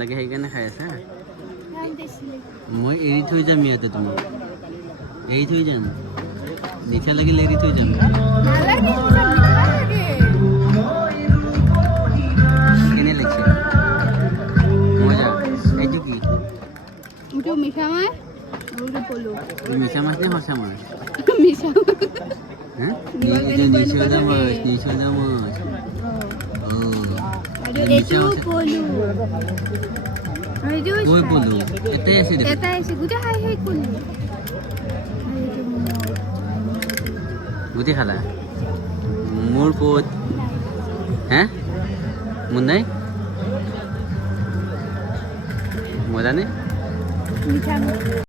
লাগে সেইকাৰণে খাই আছা? মই এৰি থৈ যাম ইয়াতে তোমাক। এৰি থৈ যাম। নিচা লাগিলে এৰি থৈ যাম। মিঠা কেনে লাগিছে? মজা। এইটো কি? মিঠা মাছ? মিছা মাছ নে সঁচা মাছ? মিঠা নিমখ এইটো এনেকুৱা মাছ থাকে। মাছ। মাছ- পলু এটাই আছে এটা আছে কৰিলো আৰু এইটো মোৰ গোটেই খালা? মোৰ ক'ত হে মোৰ নাই? মজা নে মিঠা মাছ